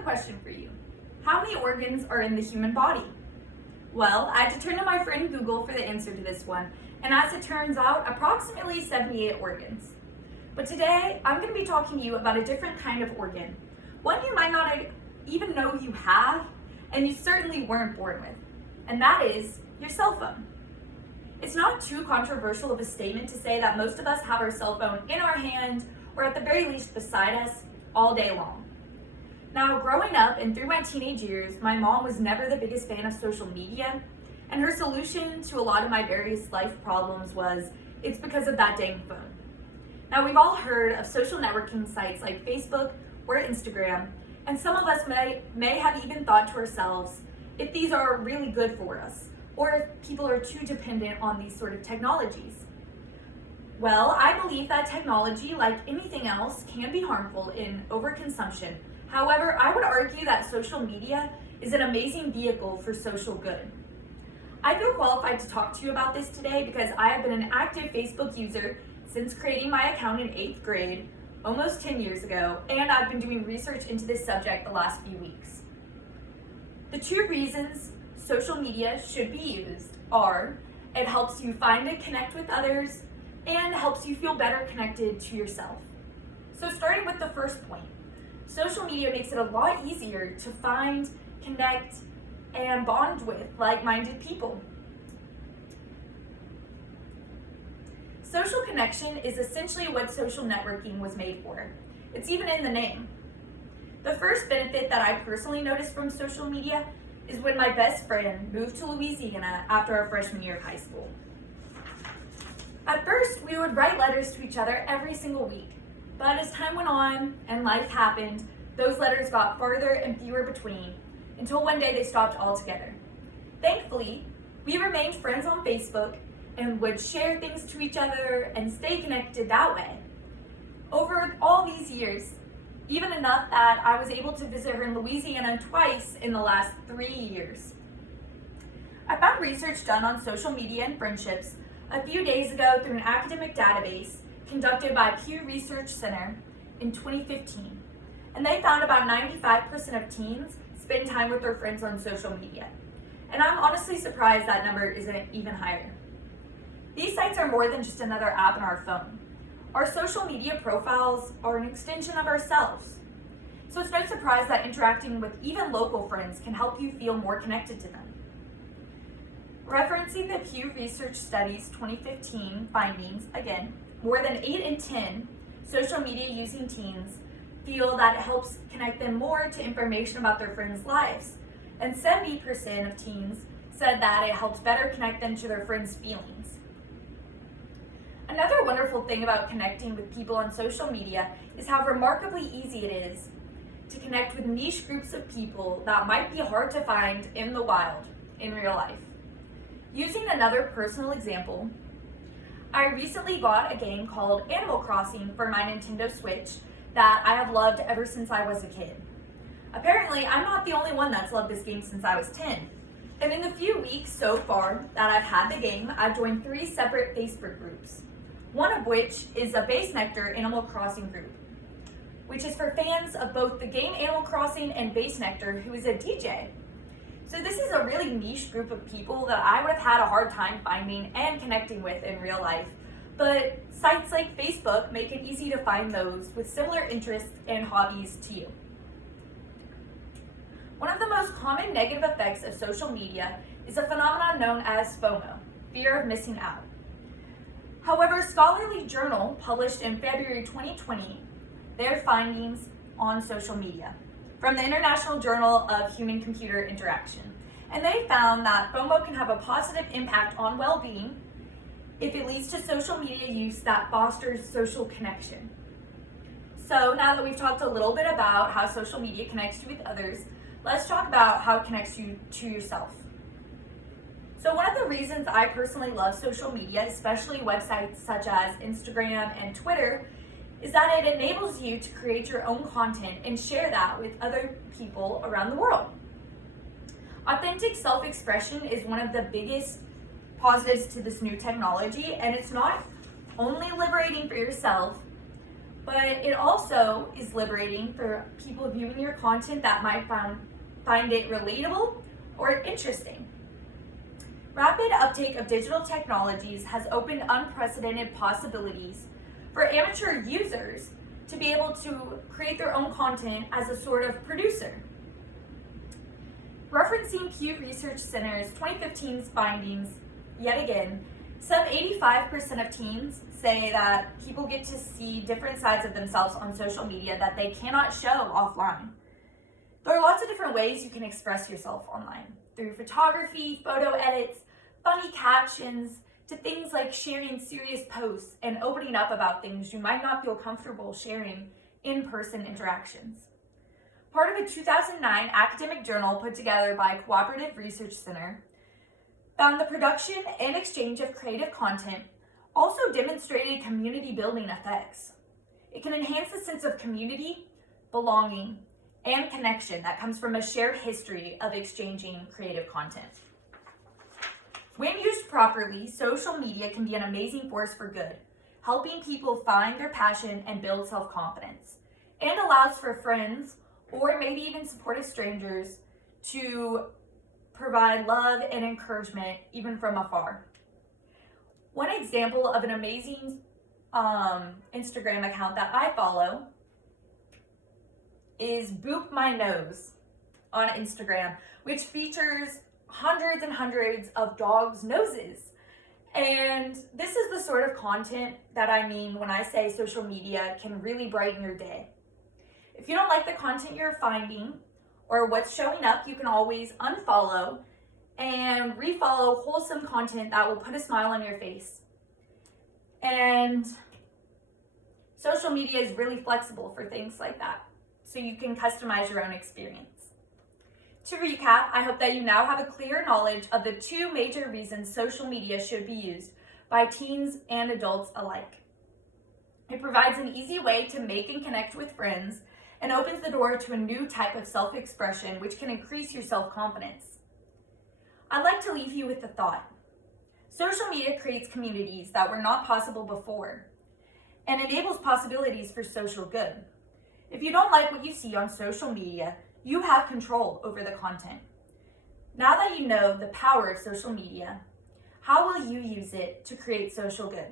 a question for you. How many organs are in the human body? Well, I had to turn to my friend Google for the answer to this one, and as it turns out, approximately 78 organs. But today, I'm going to be talking to you about a different kind of organ, one you might not even know you have, and you certainly weren't born with, and that is your cell phone. It's not too controversial of a statement to say that most of us have our cell phone in our hand, or at the very least beside us, all day long. Now, growing up and through my teenage years, my mom was never the biggest fan of social media, and her solution to a lot of my various life problems was, it's because of that dang phone. Now, we've all heard of social networking sites like Facebook or Instagram, and some of us may have even thought to ourselves if these are really good for us, or if people are too dependent on these sort of technologies. Well, I believe that technology, like anything else, can be harmful in overconsumption. However, I would argue that social media is an amazing vehicle for social good. I feel qualified to talk to you about this today because I have been an active Facebook user since creating my account in 8th grade, almost 10 years ago, and I've been doing research into this subject the last few weeks. The two reasons social media should be used are, it helps you find and connect with others, and helps you feel better connected to yourself. So starting with the first point, social media makes it a lot easier to find, connect, and bond with like-minded people. Social connection is essentially what social networking was made for. It's even in the name. The first benefit that I personally noticed from social media is when my best friend moved to Louisiana after our freshman year of high school. At first, we would write letters to each other every single week, but as time went on and life happened, those letters got farther and fewer between, until one day they stopped altogether. Thankfully, we remained friends on Facebook and would share things to each other and stay connected that way. Over all these years, even enough that I was able to visit her in Louisiana twice in the last 3 years. I found research done on social media and friendships a few days ago through an academic database conducted by Pew Research Center in 2015. And they found about 95% of teens spend time with their friends on social media. And I'm honestly surprised that number isn't even higher. These sites are more than just another app on our phone. Our social media profiles are an extension of ourselves. So it's no surprise that interacting with even local friends can help you feel more connected to them. Referencing the Pew Research Studies 2015 findings, again, more than 8 in 10 social media using teens feel that it helps connect them more to information about their friends' lives. And 70% of teens said that it helps better connect them to their friends' feelings. Another wonderful thing about connecting with people on social media is how remarkably easy it is to connect with niche groups of people that might be hard to find in the wild, in real life. Using another personal example, I recently got a game called Animal Crossing for my Nintendo Switch that I have loved ever since I was a kid. Apparently, I'm not the only one that's loved this game since I was 10. And in the few weeks so far that I've had the game, I've joined 3 separate Facebook groups. One of which is a Base Nectar Animal Crossing group, which is for fans of both the game Animal Crossing and Base Nectar, who is a DJ. So this is a really niche group of people that I would have had a hard time finding and connecting with in real life. But sites like Facebook make it easy to find those with similar interests and hobbies to you. One of the most common negative effects of social media is a phenomenon known as FOMO, fear of missing out. However, a scholarly journal published in February 2020 their findings on social media from the International Journal of Human-Computer Interaction. And they found that FOMO can have a positive impact on well-being if it leads to social media use that fosters social connection. So now that we've talked a little bit about how social media connects you with others, let's talk about how it connects you to yourself. So one of the reasons I personally love social media, especially websites such as Instagram and Twitter, is that it enables you to create your own content and share that with other people around the world. Authentic self-expression is one of the biggest positives to this new technology, and it's not only liberating for yourself, but it also is liberating for people viewing your content that might find it relatable or interesting. Rapid uptake of digital technologies has opened unprecedented possibilities for amateur users to be able to create their own content as a sort of producer. Referencing Pew Research Center's 2015's findings, yet again, some 85% of teens say that people get to see different sides of themselves on social media that they cannot show offline. There are lots of different ways you can express yourself online, through photography, photo edits, funny captions, to things like sharing serious posts and opening up about things you might not feel comfortable sharing in-person interactions. Part of a 2009 academic journal put together by Cooperative Research Center found the production and exchange of creative content also demonstrated community building effects. It can enhance the sense of community, belonging, and connection that comes from a shared history of exchanging creative content. When used properly, social media can be an amazing force for good, helping people find their passion and build self-confidence, and allows for friends or maybe even supportive strangers to provide love and encouragement even from afar. One example of an amazing Instagram account that I follow is Boop My Nose on Instagram, which features hundreds and hundreds of dogs' noses. And this is the sort of content that I mean when I say social media can really brighten your day. If you don't like the content you're finding or what's showing up, you can always unfollow and refollow wholesome content that will put a smile on your face. And social media is really flexible for things like that, so you can customize your own experience. To recap, I hope that you now have a clear knowledge of the two major reasons social media should be used by teens and adults alike. It provides an easy way to make and connect with friends and opens the door to a new type of self-expression which can increase your self-confidence. I'd like to leave you with a thought. Social media creates communities that were not possible before and enables possibilities for social good. If you don't like what you see on social media, you have control over the content. Now that you know the power of social media, how will you use it to create social good?